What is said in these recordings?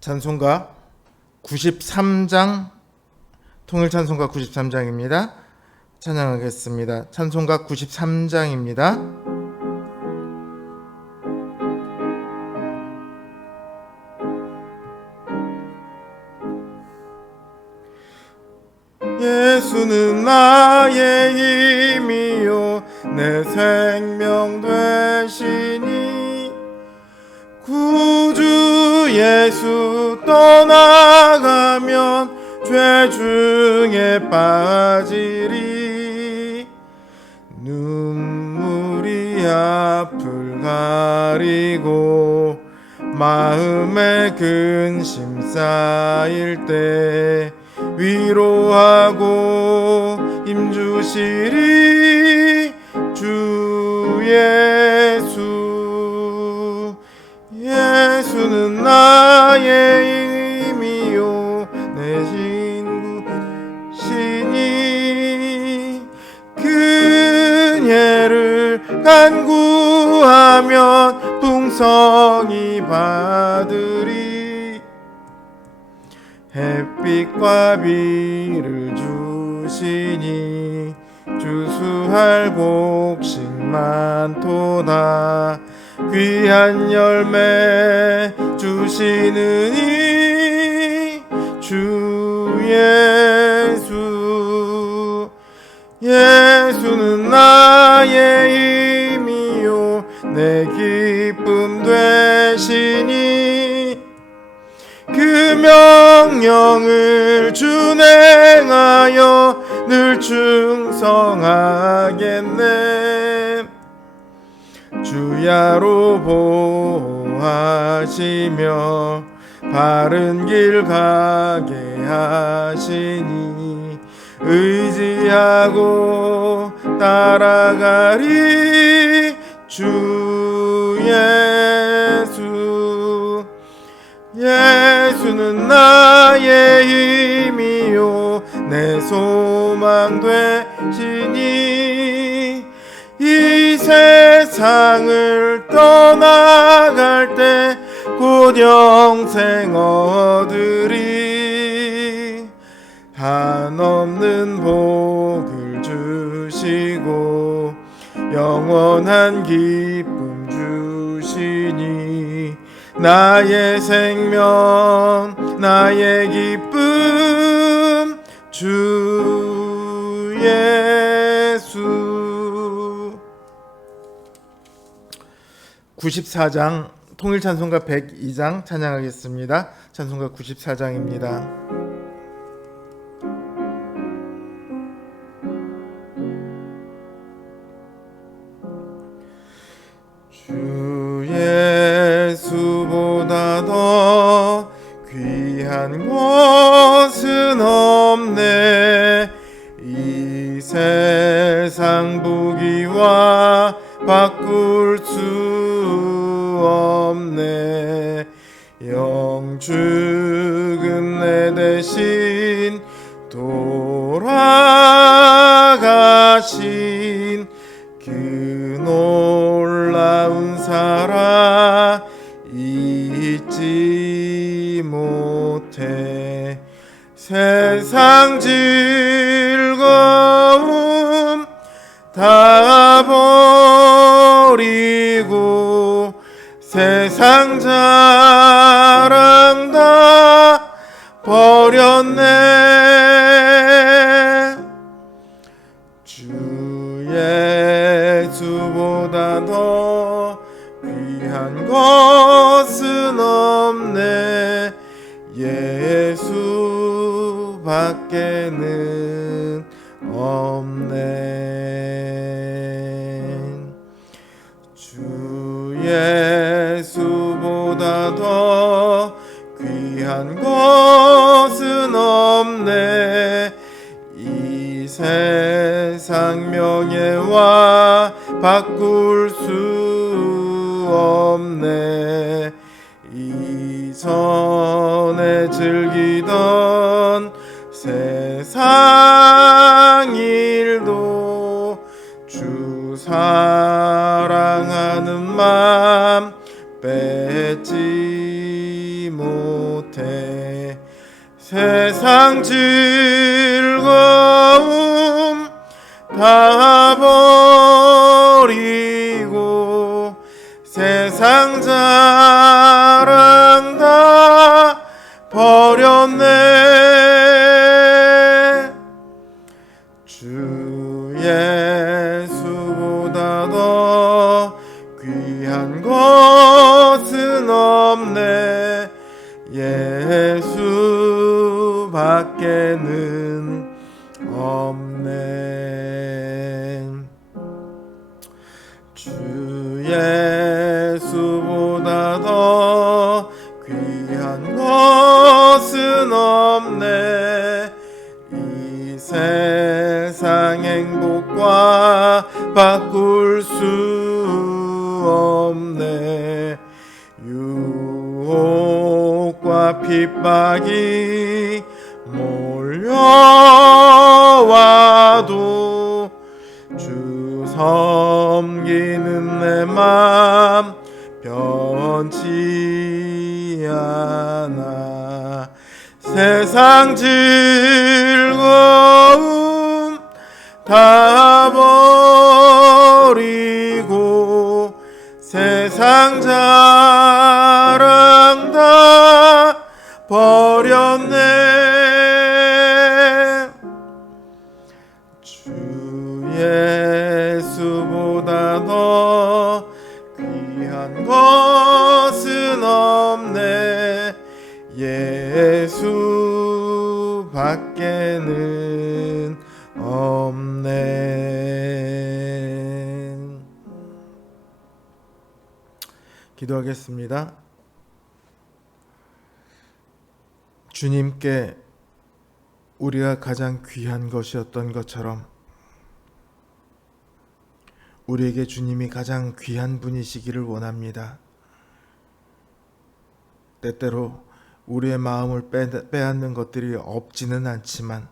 찬송가 93장, 통일찬송가 93장입니다. 찬양하겠습니다. 찬송가 93장입니다. 예수는 나의 힘이요 내 생명 되시니 구주 예수 떠나가면 죄 중에 빠지리. 눈물이 앞을 가리고 마음에 근심 쌓일 때 위로하고 힘주시리 주 예수. 예수는 나의 힘이요 내 신구시니 그녀를 간구하면 풍성히 받으리. 햇빛과 비를 주시니 주수할 곡식 많도다. 귀한 열매 주시느니 주 예수. 예수는 나의 힘이요 내 기쁨 되시니 그 명령을 준행하여 늘 충성하겠네. 주야로 보호하시며 바른 길 가게 하시니 의지하고 따라가리 주 예수. 예수는 나의 힘이요 내 소망 되시니 이 세상을 떠나갈 때 곧 영생 얻으리. 한없는 복을 주시고 영원한 기쁨 주시니 나의 생명 나의 기쁨 주 예수. 94장 통일찬송가 102장 찬양하겠습니다. 찬송가 94장입니다. 주 예수보다 더 귀한 것은 없네. 이 세상 부귀와 바꿀 수 없네. 영죽은 내 대신 돌아가신 그 놀라운 사랑 잊지 못해. 세상 즐거움 다 버리고 세상 자랑 다 버렸네. 주 예수보다 더 귀한 것은 없네. 예수밖에는 없네. 주 예수보다 더 귀한 것은 없네. 이 세상 명예와 바꿀 수 없네. 이전에 즐기던 세상 일도 주 사랑하는 맘 뺏지 못해. 세상 즐거움 다 버리고 세상 자랑 다 버렸네. 주 예수보다 더 귀한 것은 없네. 예수밖에는 없네. 주 예수보다 더 귀한 것은 없네. 이 세상 행복과 바꿀 수 없네. 유혹과 핍박이 몰려와도 주 섬기는 내 맘 변치 않아. 세상 즐거움 다 버리고 세상 자랑 다 버렸네. 주 예수보다 더 귀한 것은 없네. 예수밖에는 없네. 기도하겠습니다. 주님께 우리가 가장 귀한 것이었던 것처럼 우리에게 주님이 가장 귀한 분이시기를 원합니다. 때때로 우리의 마음을 빼앗는 것들이 없지는 않지만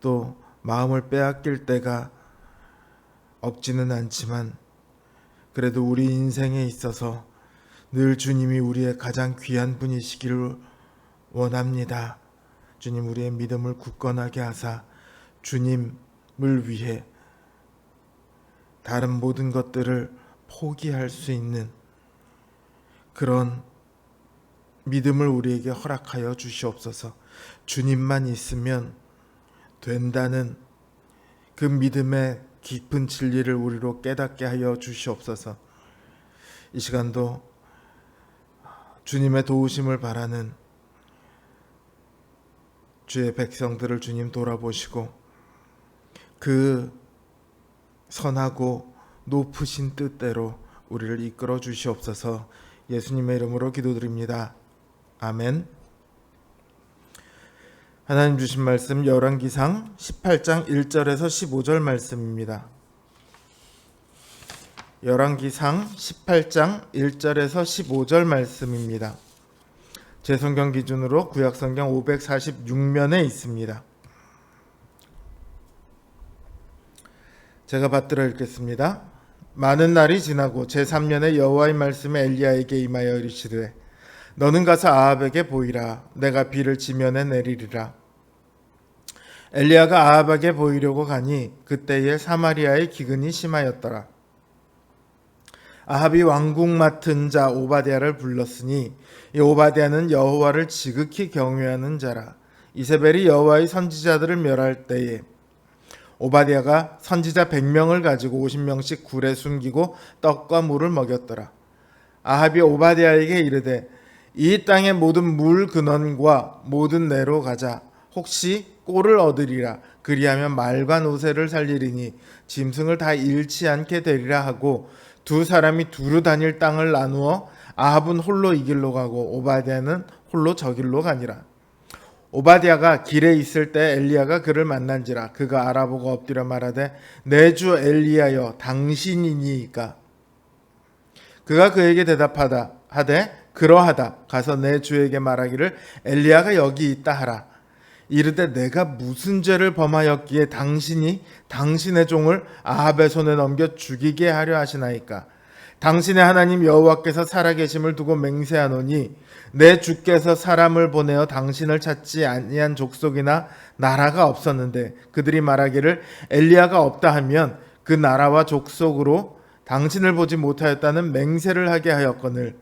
또 마음을 빼앗길 때가 없지는 않지만 그래도 우리 인생에 있어서 늘 주님이 우리의 가장 귀한 분이시기를 원합니다. 주님, 우리의 믿음을 굳건하게 하사 주님을 위해 다른 모든 것들을 포기할 수 있는 그런 믿음을 우리에게 허락하여 주시옵소서. 주님만 있으면 된다는 그 믿음의 깊은 진리를 우리로 깨닫게 하여 주시옵소서. 이 시간도 주님의 도우심을 바라는 주의 백성들을 주님 돌아보시고 그 선하고 높으신 뜻대로 우리를 이끌어 주시옵소서. 예수님의 이름으로 기도드립니다. 아멘. 하나님 주신 말씀 열왕기상 18장 1절에서 15절 말씀입니다. 열왕기상 18장 1절에서 15절 말씀입니다. 제 성경 기준으로 구약성경 546면에 있습니다. 제가 받들어 읽겠습니다. 많은 날이 지나고 제3년에 여호와의 말씀이 엘리야에게 임하여 이르시되 너는 가서 아합에게 보이라. 내가 비를 지면에 내리리라. 엘리야가 아합에게 보이려고 가니 그때에 사마리아의 기근이 심하였더라. 아합이 왕궁 맡은 자 오바댜를 불렀으니 이 오바댜는 여호와를 지극히 경외하는 자라. 이세벨이 여호와의 선지자들을 멸할 때에 오바댜가 선지자 100명을 가지고 50명씩 굴에 숨기고 떡과 물을 먹였더라. 아합이 오바댜에게 이르되 이 땅의 모든 물 근원과 모든 내로 가자. 혹시 꼴을 얻으리라. 그리하면 말과 노새를 살리리니 짐승을 다 잃지 않게 되리라 하고 두 사람이 두루 다닐 땅을 나누어 아합은 홀로 이 길로 가고 오바댜는 홀로 저 길로 가니라. 오바댜가 길에 있을 때 엘리야가 그를 만난지라. 그가 알아보고 엎드려 말하되 내 주 엘리야여 당신이니이까. 그가 그에게 대답하다 하되 그러하다. 가서 내 주에게 말하기를 엘리야가 여기 있다 하라. 이르되 내가 무슨 죄를 범하였기에 당신이 당신의 종을 아합의 손에 넘겨 죽이게 하려 하시나이까. 당신의 하나님 여호와께서 살아계심을 두고 맹세하노니 내 주께서 사람을 보내어 당신을 찾지 아니한 족속이나 나라가 없었는데 그들이 말하기를 엘리야가 없다 하면 그 나라와 족속으로 당신을 보지 못하였다는 맹세를 하게 하였거늘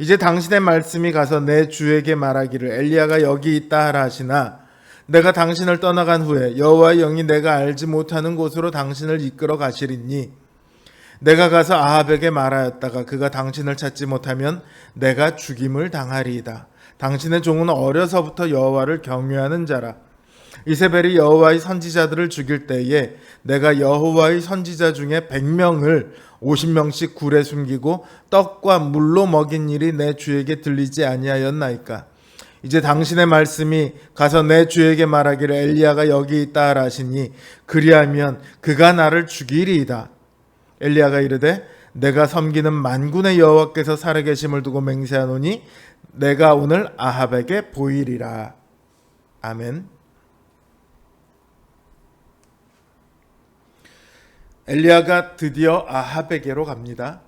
이제 당신의 말씀이 가서 내 주에게 말하기를 엘리야가 여기 있다 하라 하시나 내가 당신을 떠나간 후에 여호와의 영이 내가 알지 못하는 곳으로 당신을 이끌어 가시리니 내가 가서 아합에게 말하였다가 그가 당신을 찾지 못하면 내가 죽임을 당하리이다. 당신의 종은 어려서부터 여호와를 경외하는 자라. 이세벨이 여호와의 선지자들을 죽일 때에 내가 여호와의 선지자 중에 100명을 50명씩 굴에 숨기고 떡과 물로 먹인 일이 내 주에게 들리지 아니하였나이까. 이제 당신의 말씀이 가서 내 주에게 말하기를 엘리야가 여기 있다 하라 하시니 그리하면 그가 나를 죽이리이다. 엘리야가 이르되 내가 섬기는 만군의 여호와께서 살아계심을 두고 맹세하노니 내가 오늘 아합에게 보이리라. 아멘. 엘리야가 드디어 아합에게로 갑니다.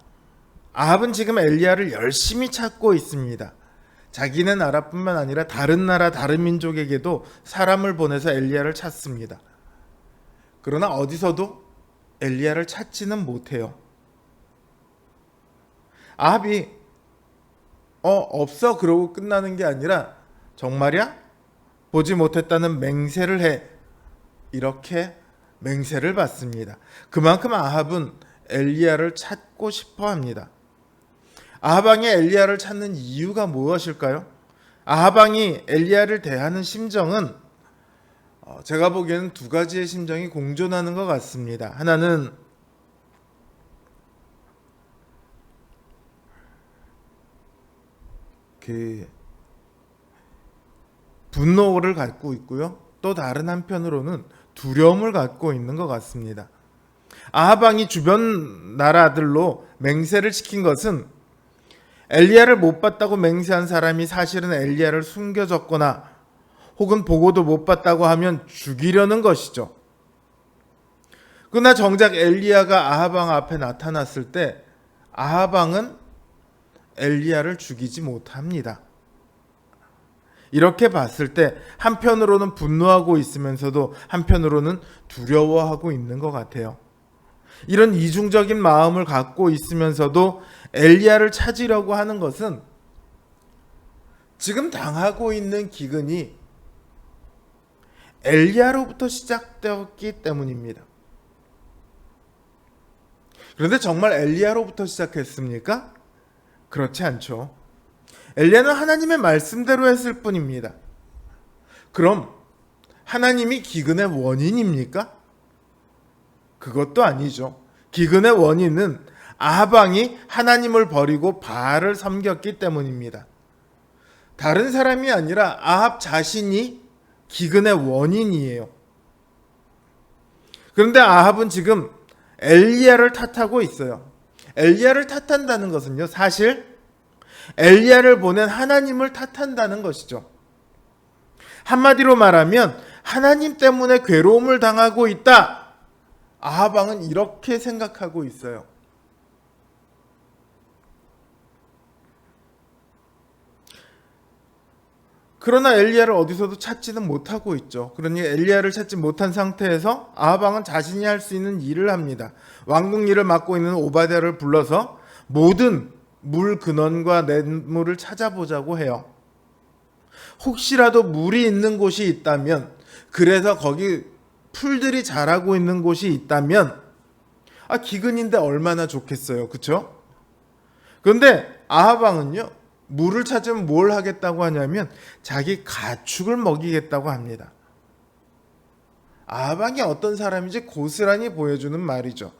아합은 지금 엘리야를 열심히 찾고 있습니다. 자기네 나라뿐만 아니라 다른 나라 다른 민족에게도 사람을 보내서 엘리야를 찾습니다. 그러나 어디서도 엘리야를 찾지는 못해요. 아합이 없어 그러고 끝나는 게 아니라 정말이야? 보지 못했다는 맹세를 해. 이렇게 맹세를 받습니다. 그만큼 아합은 엘리야를 찾고 싶어 합니다. 아합왕이 엘리야를 찾는 이유가 무엇일까요? 아합왕이 엘리야를 대하는 심정은 제가 보기에는 두 가지의 심정이 공존하는 것 같습니다. 하나는 분노를 갖고 있고요. 또 다른 한편으로는 두려움을 갖고 있는 것 같습니다. 아합왕이 주변 나라들로 맹세를 시킨 것은 엘리야를 못 봤다고 맹세한 사람이 사실은 엘리야를 숨겨줬거나 혹은 보고도 못 봤다고 하면 죽이려는 것이죠. 그러나 정작 엘리야가 아합왕 앞에 나타났을 때 아합왕은 엘리야를 죽이지 못합니다. 이렇게 봤을 때 한편으로는 분노하고 있으면서도 한편으로는 두려워하고 있는 것 같아요. 이런 이중적인 마음을 갖고 있으면서도 엘리야를 찾으려고 하는 것은 지금 당하고 있는 기근이 엘리야로부터 시작되었기 때문입니다. 그런데 정말 엘리야로부터 시작했습니까? 그렇지 않죠. 엘리야는 하나님의 말씀대로 했을 뿐입니다. 그럼 하나님이 기근의 원인입니까? 그것도 아니죠. 기근의 원인은 아합왕이 하나님을 버리고 바알을 섬겼기 때문입니다. 다른 사람이 아니라 아합 자신이 기근의 원인이에요. 그런데 아합은 지금 엘리야를 탓하고 있어요. 엘리야를 탓한다는 것은요, 사실 엘리야를 보낸 하나님을 탓한다는 것이죠. 한마디로 말하면 하나님 때문에 괴로움을 당하고 있다. 아합 왕은 이렇게 생각하고 있어요. 그러나 엘리야를 어디서도 찾지는 못하고 있죠. 그러니 엘리야를 찾지 못한 상태에서 아합 왕은 자신이 할 수 있는 일을 합니다. 왕궁 일을 맡고 있는 오바댜를 불러서 모든 물 근원과 냇물을 찾아보자고 해요. 혹시라도 물이 있는 곳이 있다면, 그래서 거기 풀들이 자라고 있는 곳이 있다면, 기근인데 얼마나 좋겠어요. 그렇죠? 그런데 아합 왕은요, 물을 찾으면 뭘 하겠다고 하냐면 자기 가축을 먹이겠다고 합니다. 아합 왕이 어떤 사람인지 고스란히 보여주는 말이죠.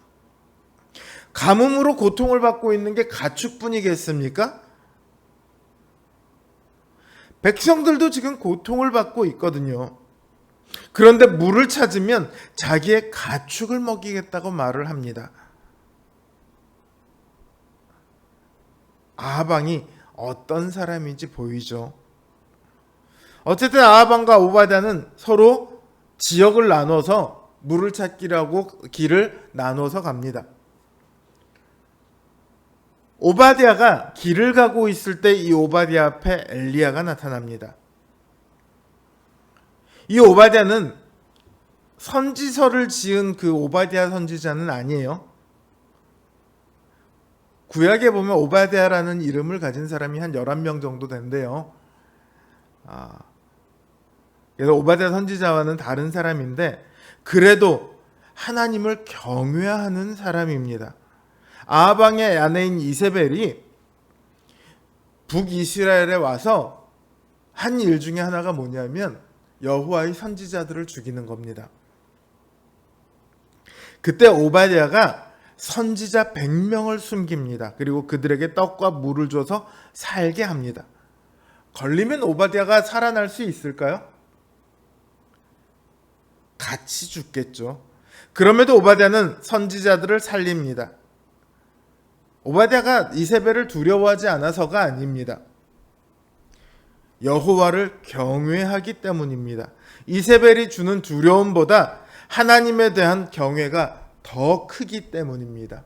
가뭄으로 고통을 받고 있는 게 가축뿐이겠습니까? 백성들도 지금 고통을 받고 있거든요. 그런데 물을 찾으면 자기의 가축을 먹이겠다고 말을 합니다. 아합 왕이 어떤 사람인지 보이죠. 어쨌든 아합 왕과 오바댜는 서로 지역을 나눠서 물을 찾기라고 길을 나눠서 갑니다. 오바댜가 길을 가고 있을 때 이 오바댜 앞에 엘리야가 나타납니다. 이 오바댜는 선지서를 지은 그 오바댜 선지자는 아니에요. 구약에 보면 오바댜라는 이름을 가진 사람이 한 11명 정도 된대요. 그래서 오바댜 선지자와는 다른 사람인데 그래도 하나님을 경외하는 사람입니다. 아합왕의 아내인 이세벨이 북이스라엘에 와서 한 일 중에 하나가 뭐냐면 여호와의 선지자들을 죽이는 겁니다. 그때 오바댜가 선지자 100명을 숨깁니다. 그리고 그들에게 떡과 물을 줘서 살게 합니다. 걸리면 오바댜가 살아날 수 있을까요? 같이 죽겠죠. 그럼에도 오바댜는 선지자들을 살립니다. 오바댜가 이세벨을 두려워하지 않아서가 아닙니다. 여호와를 경외하기 때문입니다. 이세벨이 주는 두려움보다 하나님에 대한 경외가 더 크기 때문입니다.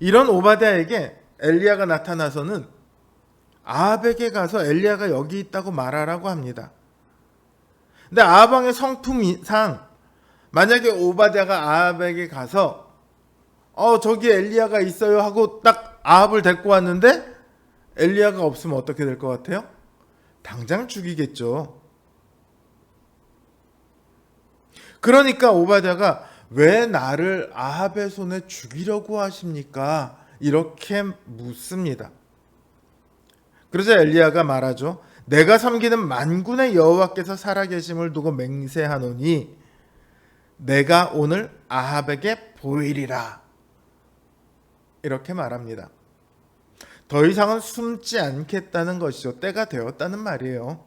이런 오바댜에게 엘리야가 나타나서는 아합에게 가서 엘리야가 여기 있다고 말하라고 합니다. 근데 아합 왕의 성품상 만약에 오바댜가 아합에게 가서 저기 엘리야가 있어요 하고 딱 아합을 데리고 왔는데 엘리야가 없으면 어떻게 될 것 같아요? 당장 죽이겠죠. 그러니까 오바댜가 왜 나를 아합의 손에 죽이려고 하십니까? 이렇게 묻습니다. 그러자 엘리야가 말하죠. 내가 섬기는 만군의 여호와께서 살아계심을 두고 맹세하노니 내가 오늘 아합에게 보이리라. 이렇게 말합니다. 더 이상은 숨지 않겠다는 것이죠. 때가 되었다는 말이에요.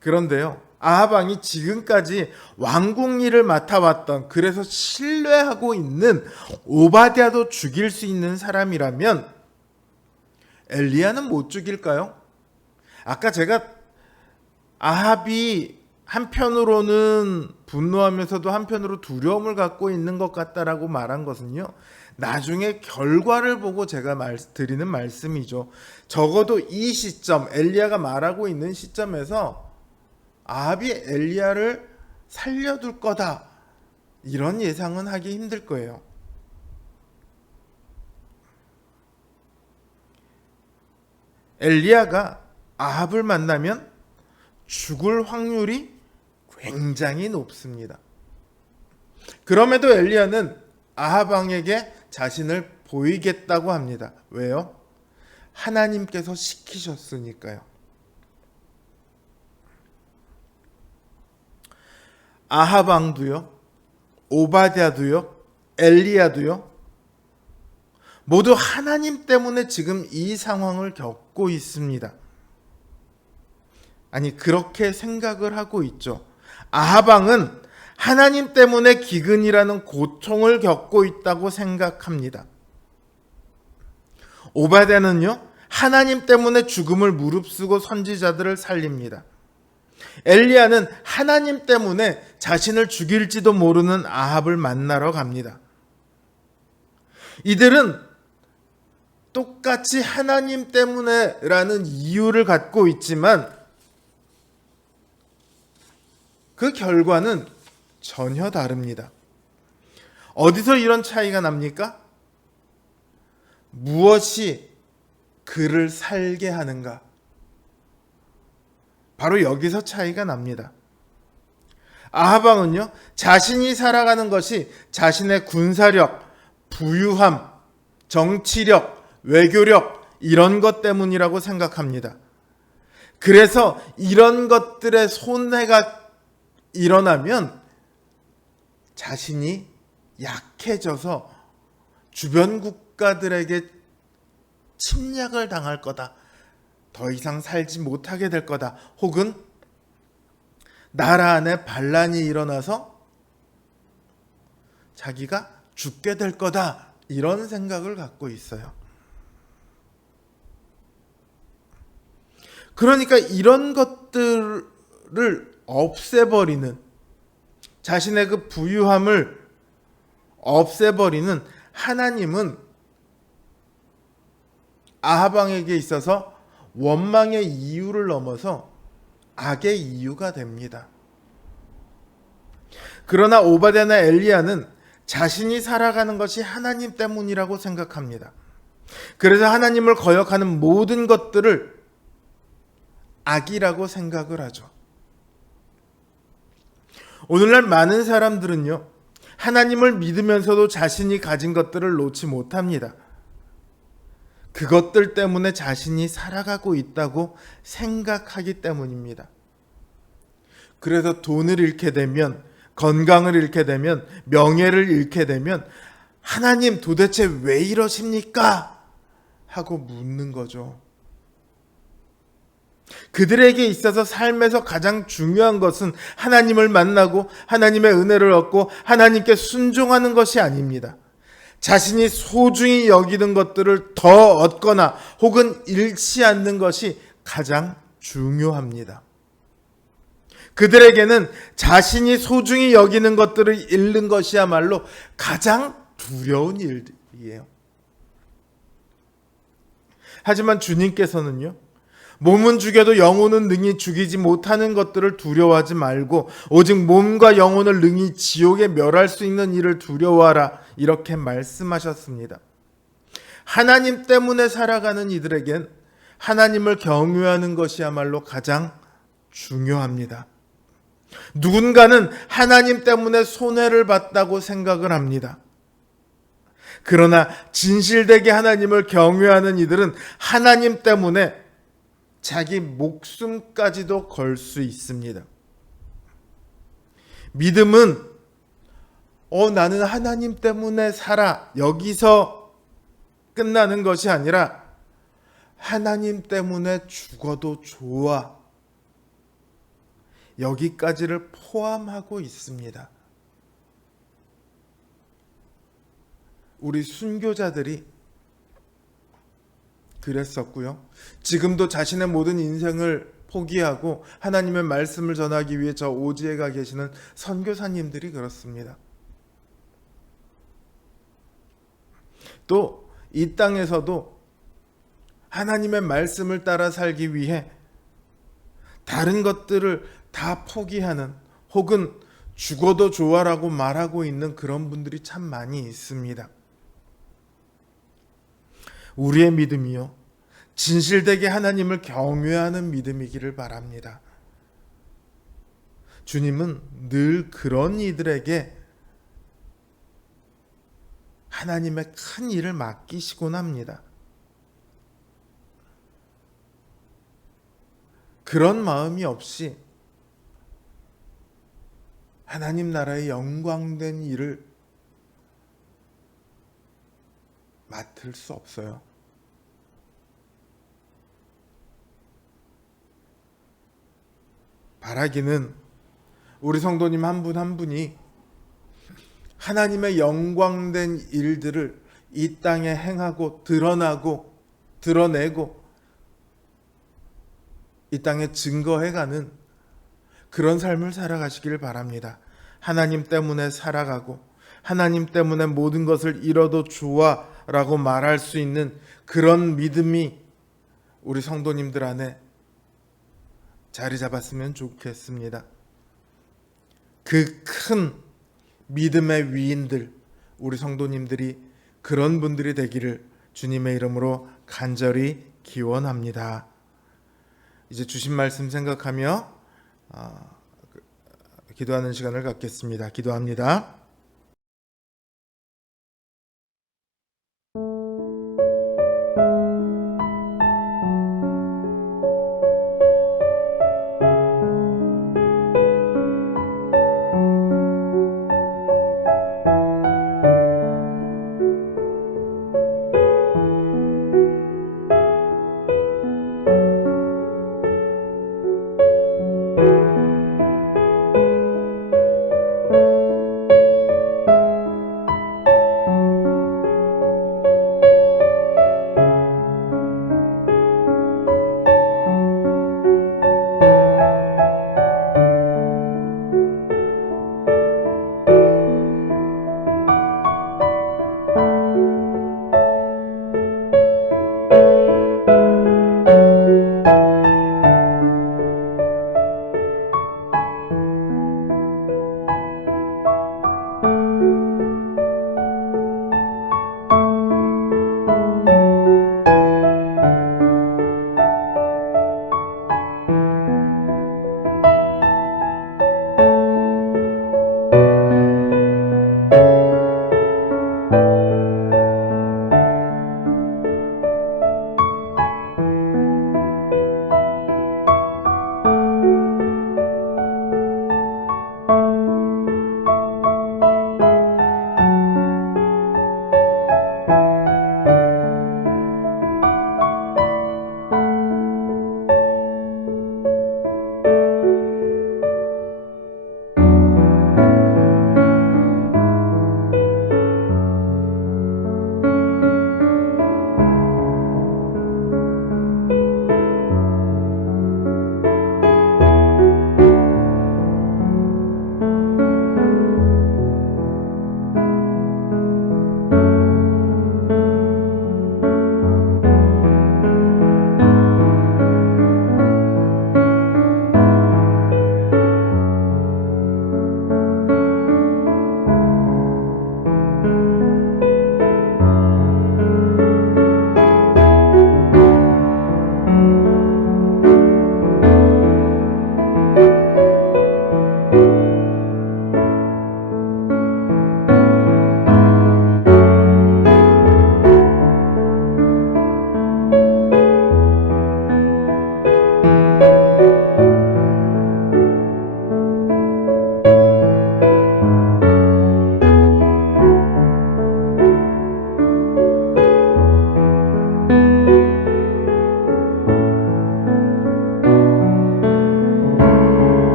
그런데요, 아합 왕이 지금까지 왕궁 일을 맡아왔던, 그래서 신뢰하고 있는 오바댜도 죽일 수 있는 사람이라면 엘리야는 못 죽일까요? 아까 제가 아합이 한편으로는 분노하면서도 한편으로 두려움을 갖고 있는 것 같다라고 말한 것은요, 나중에 결과를 보고 제가 드리는 말씀이죠. 적어도 이 시점, 엘리야가 말하고 있는 시점에서 아합이 엘리야를 살려둘 거다, 이런 예상은 하기 힘들 거예요. 엘리야가 아합을 만나면 죽을 확률이 굉장히 높습니다. 그럼에도 엘리야는 아합 왕에게 자신을 보이겠다고 합니다. 왜요? 하나님께서 시키셨으니까요. 아합 왕도요, 오바댜도요, 엘리야도요, 모두 하나님 때문에 지금 이 상황을 겪고 있습니다. 아니, 그렇게 생각을 하고 있죠. 아합 왕은 하나님 때문에 기근이라는 고통을 겪고 있다고 생각합니다. 오바댜는요, 하나님 때문에 죽음을 무릅쓰고 선지자들을 살립니다. 엘리야는 하나님 때문에 자신을 죽일지도 모르는 아합을 만나러 갑니다. 이들은 똑같이 하나님 때문에라는 이유를 갖고 있지만 그 결과는 전혀 다릅니다. 어디서 이런 차이가 납니까? 무엇이 그를 살게 하는가? 바로 여기서 차이가 납니다. 아합 왕은요, 자신이 살아가는 것이 자신의 군사력, 부유함, 정치력, 외교력, 이런 것 때문이라고 생각합니다. 그래서 이런 것들의 손해가 일어나면 자신이 약해져서 주변 국가들에게 침략을 당할 거다, 더 이상 살지 못하게 될 거다, 혹은 나라 안에 반란이 일어나서 자기가 죽게 될 거다, 이런 생각을 갖고 있어요. 그러니까 이런 것들을 없애버리는, 자신의 그 부유함을 없애버리는 하나님은 아합 왕에게 있어서 원망의 이유를 넘어서 악의 이유가 됩니다. 그러나 오바댜나 엘리야는 자신이 살아가는 것이 하나님 때문이라고 생각합니다. 그래서 하나님을 거역하는 모든 것들을 악이라고 생각을 하죠. 오늘날 많은 사람들은요, 하나님을 믿으면서도 자신이 가진 것들을 놓지 못합니다. 그것들 때문에 자신이 살아가고 있다고 생각하기 때문입니다. 그래서 돈을 잃게 되면, 건강을 잃게 되면, 명예를 잃게 되면 하나님 도대체 왜 이러십니까? 하고 묻는 거죠. 그들에게 있어서 삶에서 가장 중요한 것은 하나님을 만나고 하나님의 은혜를 얻고 하나님께 순종하는 것이 아닙니다. 자신이 소중히 여기는 것들을 더 얻거나 혹은 잃지 않는 것이 가장 중요합니다. 그들에게는 자신이 소중히 여기는 것들을 잃는 것이야말로 가장 두려운 일이에요. 하지만 주님께서는요, 몸은 죽여도 영혼은 능히 죽이지 못하는 것들을 두려워하지 말고 오직 몸과 영혼을 능히 지옥에 멸할 수 있는 일을 두려워하라, 이렇게 말씀하셨습니다. 하나님 때문에 살아가는 이들에겐 하나님을 경외하는 것이야말로 가장 중요합니다. 누군가는 하나님 때문에 손해를 봤다고 생각을 합니다. 그러나 진실되게 하나님을 경외하는 이들은 하나님 때문에 자기 목숨까지도 걸 수 있습니다. 믿음은 나는 하나님 때문에 살아, 여기서 끝나는 것이 아니라 하나님 때문에 죽어도 좋아, 여기까지를 포함하고 있습니다. 우리 순교자들이 그랬었고요. 지금도 자신의 모든 인생을 포기하고 하나님의 말씀을 전하기 위해 저 오지에 가 계시는 선교사님들이 그렇습니다. 또 이 땅에서도 하나님의 말씀을 따라 살기 위해 다른 것들을 다 포기하는, 혹은 죽어도 좋아라고 말하고 있는 그런 분들이 참 많이 있습니다. 우리의 믿음이요, 진실되게 하나님을 경외하는 믿음이기를 바랍니다. 주님은 늘 그런 이들에게 하나님의 큰 일을 맡기시곤 합니다. 그런 마음이 없이 하나님 나라의 영광된 일을 맡을 수 없어요. 바라기는 우리 성도님 한 분 한 분이 하나님의 영광된 일들을 이 땅에 행하고 드러나고 드러내고 이 땅에 증거해가는 그런 삶을 살아가시길 바랍니다. 하나님 때문에 살아가고 하나님 때문에 모든 것을 잃어도 좋아 라고 말할 수 있는 그런 믿음이 우리 성도님들 안에 자리 잡았으면 좋겠습니다. 그 큰 믿음의 위인들, 우리 성도님들이 그런 분들이 되기를 주님의 이름으로 간절히 기원합니다. 이제 주신 말씀 생각하며 기도하는 시간을 갖겠습니다. 기도합니다.